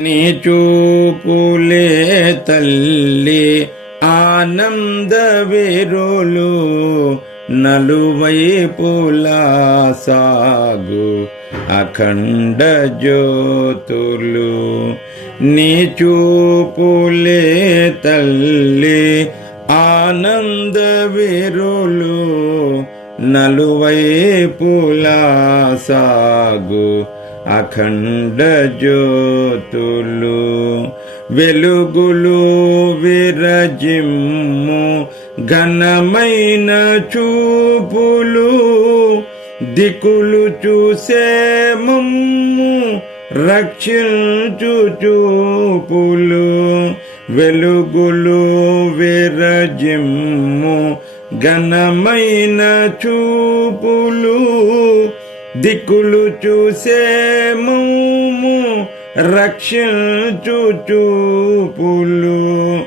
నీ చూపులే తల్లి ఆనంద విరులు నలువైపులా సాగు అఖండ జ్యోతులు. నీ చూపులే తల్లి ఆనంద విరులు నలువైపులా సాగు అఖండ జ్యోతులు వెలుగులు విరజిమ్ము ఘనమైన చూపులు దిక్కులు చూసే మమ్ము రక్షించు చూపులు వెలుగులు విరజిమ్ము ఘనమైన చూపులు దిక్కులు చూసేము రక్షించు చూపులు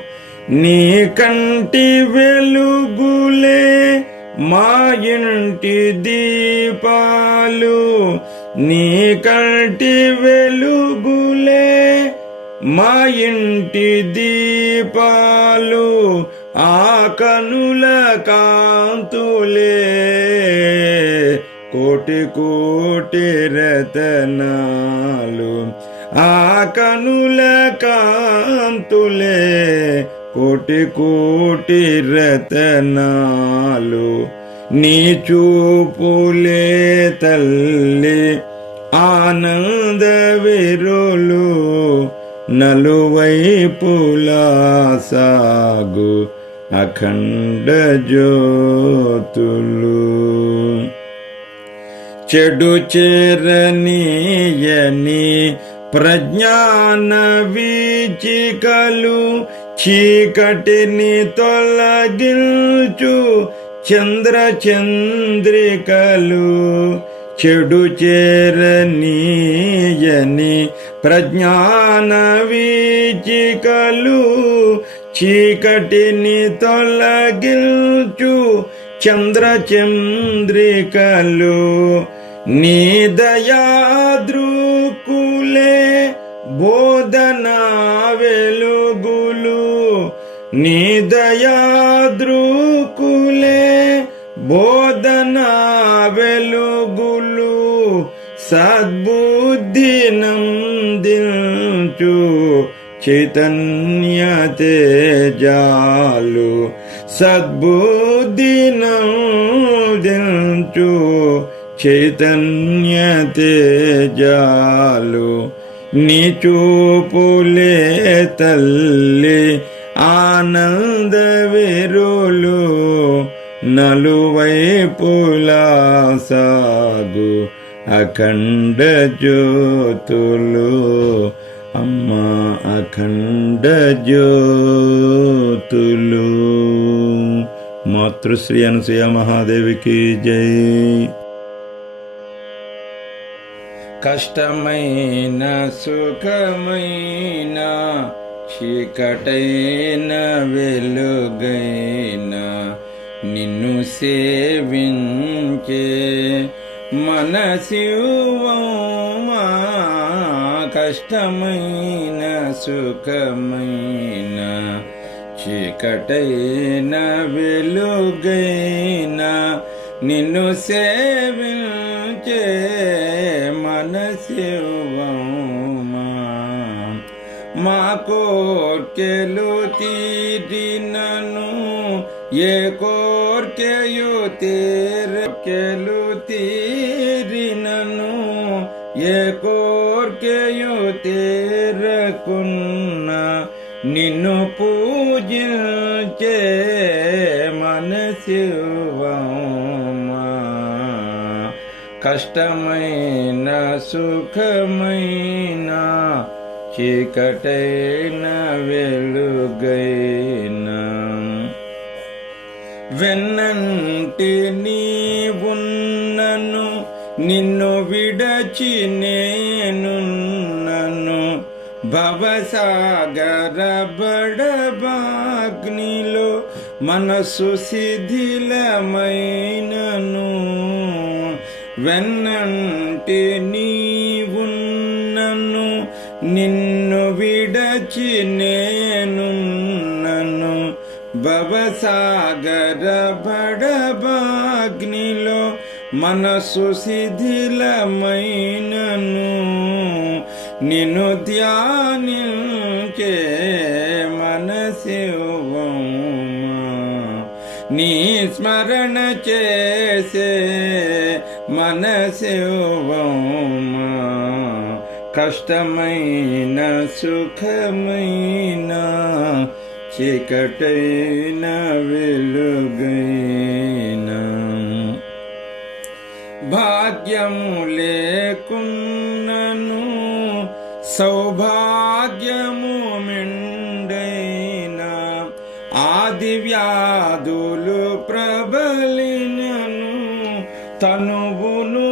నీ కంటి వెలుగులే మా ఇంటి దీపాలు. నీ కంటి వెలుగులే మా ఇంటి దీపాలు. ఆ కనుల కాంతులే. కోటి కోటి రతనాలు ఆ కనుల కాంతులే కోటి కోటి రతనాలు. నీ చూపులే తల్లి ఆనంద విరులు నలువైపులా సాగు అఖండ జ్యోతులు. చెడు చేరనీయని ప్రజ్ఞాన వీచికలు చీకటిని తొలగించు చంద్ర చంద్రికలు. చెడు చేరనీయని ప్రజ్ఞాన వీచికలు చీకటిని తొలగించు చంద్ర చంద్రికలు నీ దయాద్రుకులే బోధనా వెలుగులు. నీ దయాద్రుకులే బోధనా వెలుగులు. సద్బుద్ధి నందించు చైతన్య తేజాలు. సద్బుద్ధి నందించు చైతన్య తేజాలు నీచూపులే తల్లి ఆనంద విరులు నలువైపులా సాగు అఖండ జ్యోతులు. అమ్మ అఖండ జ్యోతులు. మాతృశ్రీ అనసూయ మహాదేవికి జై. కష్టమైన సుఖమైన చీకటైన వెలుగైన నిన్ను సేవించే మనసివమా కష్టమైన సుఖమైన చీకటైన వెలుగైన నిన్ను సేవించే మనసివమా మా కోర్కెలు తీరినను ఏ కోర్కెయు తీర్కెలు తీరినను ఏ కోర్కెయు తీరకున్న. నిన్ను పూజించే మనసివ కష్టమైన సుఖమైన చీకటైన వెలుగైన. వెన్నంటి నీవున్నను నిన్ను విడచి నేనున్నను. భవసాగర బడబాగ్నిలో మనసు శిథిలమైనను. వెన్నంటి నీవున్నను నిన్ను విడచి నేనున్నను. భవసాగర బడబాగ్నిలో మనసు శిథిలమైనను. నిన్ను ధ్యానించే స్మరణ చేసే మనసివమా కష్టమైన సుఖమైన చీకటైన వెలుగైన. భాగ్యము లేకున్నను సౌభాగ్యము మిండైన. ఆది తనువును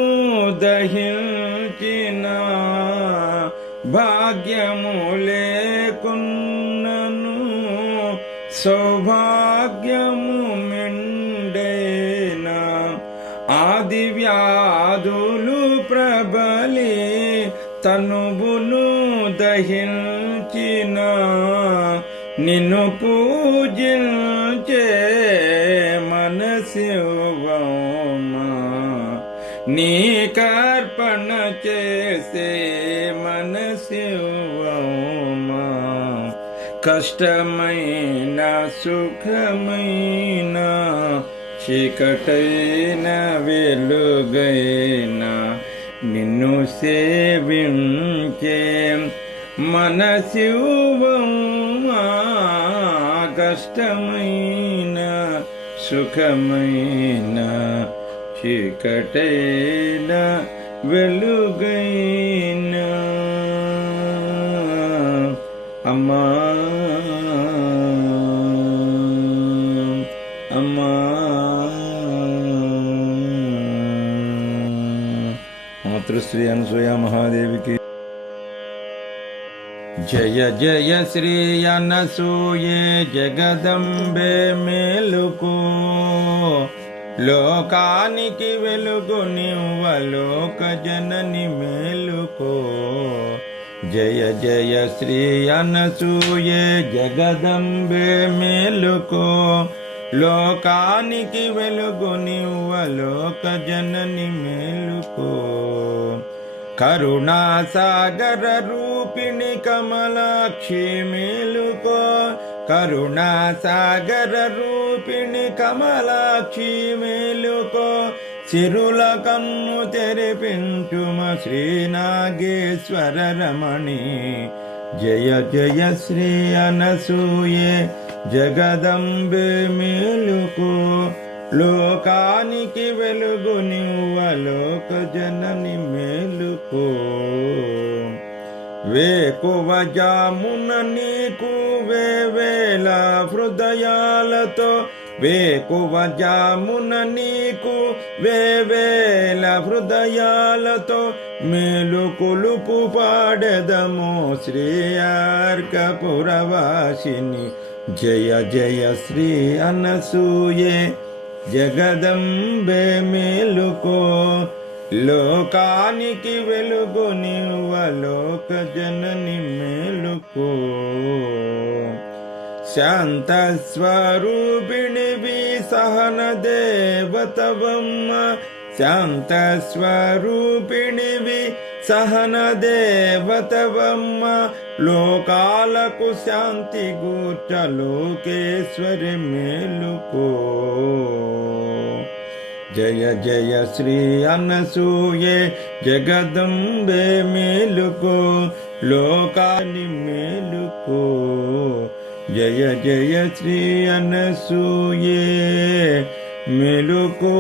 దహించిన భాగ్యము లేకున్నను సౌభాగ్యము మిండేన? ఆది వ్యాధులు ప్రబలి తనువును దహించిన నిన్ను పూజించే మనసివమా నీకర్పణ చేసే మనసివమా కష్టమైన సుఖమైన చీకటైన వెలుగైన నిన్ను సేవించే మనసివమా కష్టమైన సుఖమైన చీకటైన వెలుగైన అమ్మా. అమ్మా. మాతృశ్రీ అనసూయ మహాదేవికి జయ జయ శ్రీ అనసూయే జగదంబే మేలుకో. లోకానికి వెలుగు నివ్వలోక జనని మేలుకో. జయ జయ శ్రీ అనసూయే జగదంబే మేలుకో. లోకానికి వెలుగు నివ్వలోక జనని మేలుకో. కరుణాసాగర రూపిణి కమలాక్షి మేలుకో. కరుణాసాగర రూపిణి కమలాక్షి మేలుకో చిరుల కన్ను తెరిపించుమ శ్రీనాగేశ్వర రమణి. జయ జయ శ్రీ అనసూయే జగదంబే మేలుకో. లోకానికి వెలుగు నివ్వలోక జనని మేలుకో. వేకువ జామున నీకు వేవేల హృదయాలతో వేకువ జామున నీకు వేవేల హృదయాలతో మేలు కొలుపు పాడెదము శ్రీ అర్కపురవాసిని. జయ జయ శ్రీ అనసూయే జగదంబే మేలుకో. లోకానికి వెలుగు నివ్వలోక జనని మేలుకో. శాంత స్వరూపిణివి సహన దేవతవమ్మ. శాంత స్వరూపిణివి సహన దేవతవమ్మ. లోకాలకు శాంతి గూర్చ లోకేశ్వరి మేలుకో. జయ జయ శ్రీ అనసూయే జగదంబే మేలుకో లోకాని మేలుకో. జయ జయ శ్రీ అనసూయే మేలుకో.